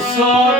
sorry.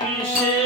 বিষে